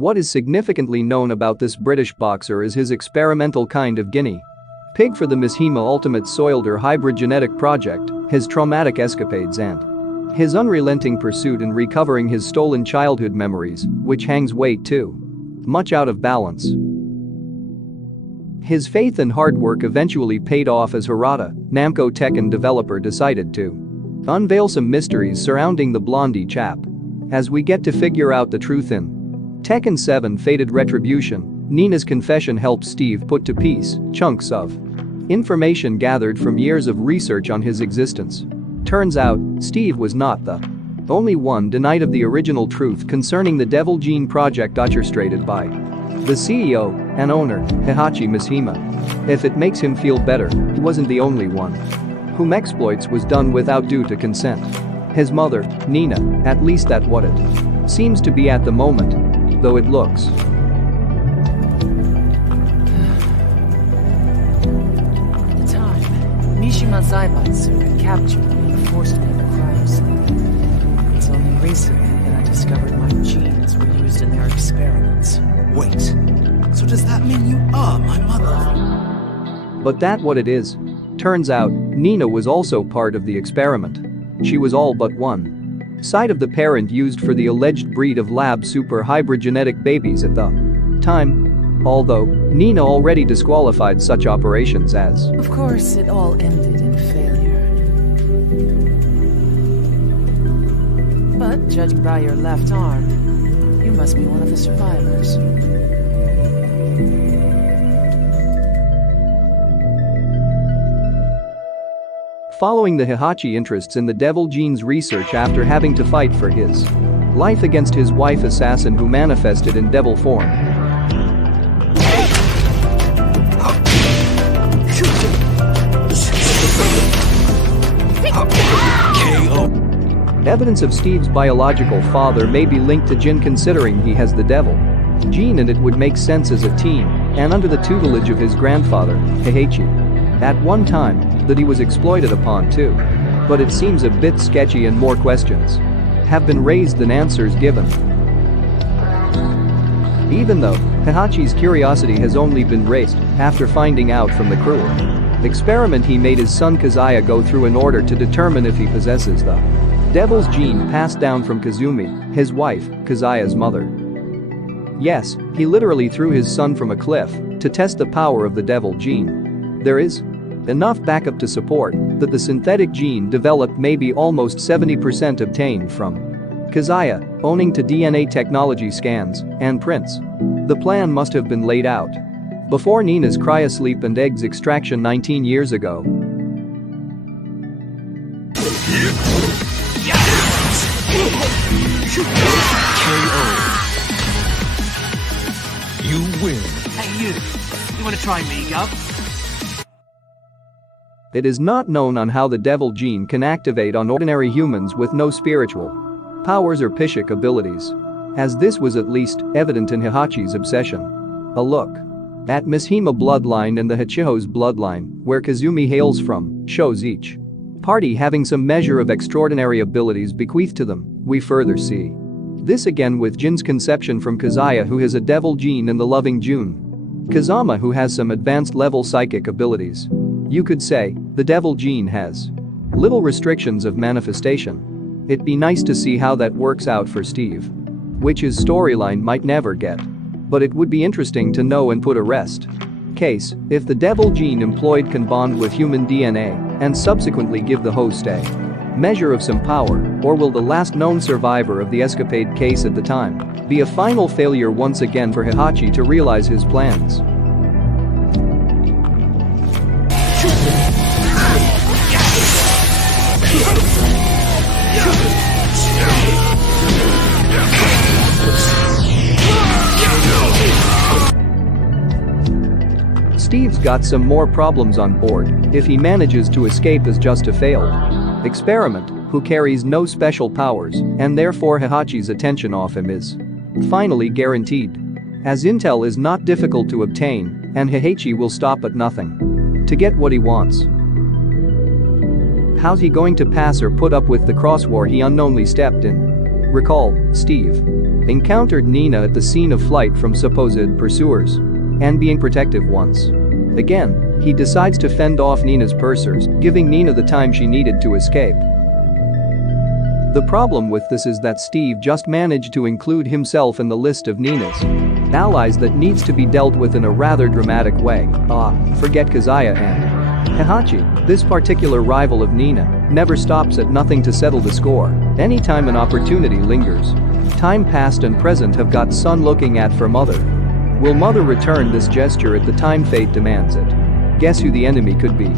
What is significantly known about this British boxer is his experimental kind of guinea pig for the VIII Ultimate Soldier hybrid genetic project, his traumatic escapades and his unrelenting pursuit in recovering his stolen childhood memories, which hangs way too much out of balance. His faith and hard work eventually paid off as Hirata, Namco Tekken developer, decided to unveil some mysteries surrounding the blondie chap. As we get to figure out the truth in Tekken 7 Fated Retribution, Nina's confession helps Steve put to peace chunks of information gathered from years of research on his existence. Turns out, Steve was not the only one denied of the original truth concerning the Devil Gene project orchestrated by the CEO and owner, Heihachi Mishima. If it makes him feel better, he wasn't the only one whom exploits was done without due to consent. His mother, Nina, at least that's what it seems to be at the moment, though it looks Mishima Zaibatsu had captured me and forced me into cryo. It's only recently that I discovered my genes were used in their experiments. Wait, so does that mean you are my mother? But that's what it is. Turns out, Nina was also part of the experiment. She was all but one side of the parent used for the alleged breed of lab super hybrid genetic babies at the time. Although, Nina already disqualified such operations as… Of course, it all ended in failure. But judging by your left arm, you must be one of the survivors. Following the Heihachi interests in the Devil Gene's research after having to fight for his life against his wife assassin who manifested in devil form. Evidence of Steve's biological father may be linked to Jin, considering he has the devil gene, and it would make sense as a teen and under the tutelage of his grandfather, Heihachi. At one time, that he was exploited upon too. But it seems a bit sketchy and more questions have been raised than answers given. Even though Heihachi's curiosity has only been raised after finding out from the cruel experiment he made his son Kazuya go through in order to determine if he possesses the devil's gene passed down from Kazumi, his wife, Kazuya's mother. Yes, he literally threw his son from a cliff to test the power of the devil gene. There is enough backup to support that the synthetic gene developed may be almost 70% obtained from Kazuya, owning to DNA technology scans and prints. The plan must have been laid out before Nina's cryosleep and eggs extraction 19 years ago. You win. Hey you wanna try me, Gov? It is not known on how the devil gene can activate on ordinary humans with no spiritual powers or psychic abilities, as this was at least evident in Heihachi's obsession. A look at Mishima bloodline and the Hachiho's bloodline, where Kazumi hails from, shows each party having some measure of extraordinary abilities bequeathed to them. We further see this again with Jin's conception from Kazuya, who has a devil gene, and the loving Jun Kazama, who has some advanced level psychic abilities. You could say the devil gene has little restrictions of manifestation. It'd be nice to see how that works out for Steve, which his storyline might never get. But it would be interesting to know and put a rest case if the devil gene employed can bond with human DNA and subsequently give the host a measure of some power, or will the last known survivor of the escapade case at the time be a final failure once again for Heihachi to realize his plans? Steve's got some more problems on board if he manages to escape as just a failed experiment who carries no special powers, and therefore Heihachi's attention off him is finally guaranteed, as intel is not difficult to obtain and Heihachi will stop at nothing to get what he wants. How's he going to pass or put up with the crosswar he unknowingly stepped in? Recall, Steve encountered Nina at the scene of flight from supposed pursuers and being protective once. Again, he decides to fend off Nina's pursuers, giving Nina the time she needed to escape. The problem with this is that Steve just managed to include himself in the list of Nina's allies that needs to be dealt with in a rather dramatic way. Forget Kazuya and Heihachi. This particular rival of Nina never stops at nothing to settle the score. Anytime an opportunity lingers, time past and present have got son looking at for mother. Will mother return this gesture at the time fate demands it? Guess who the enemy could be?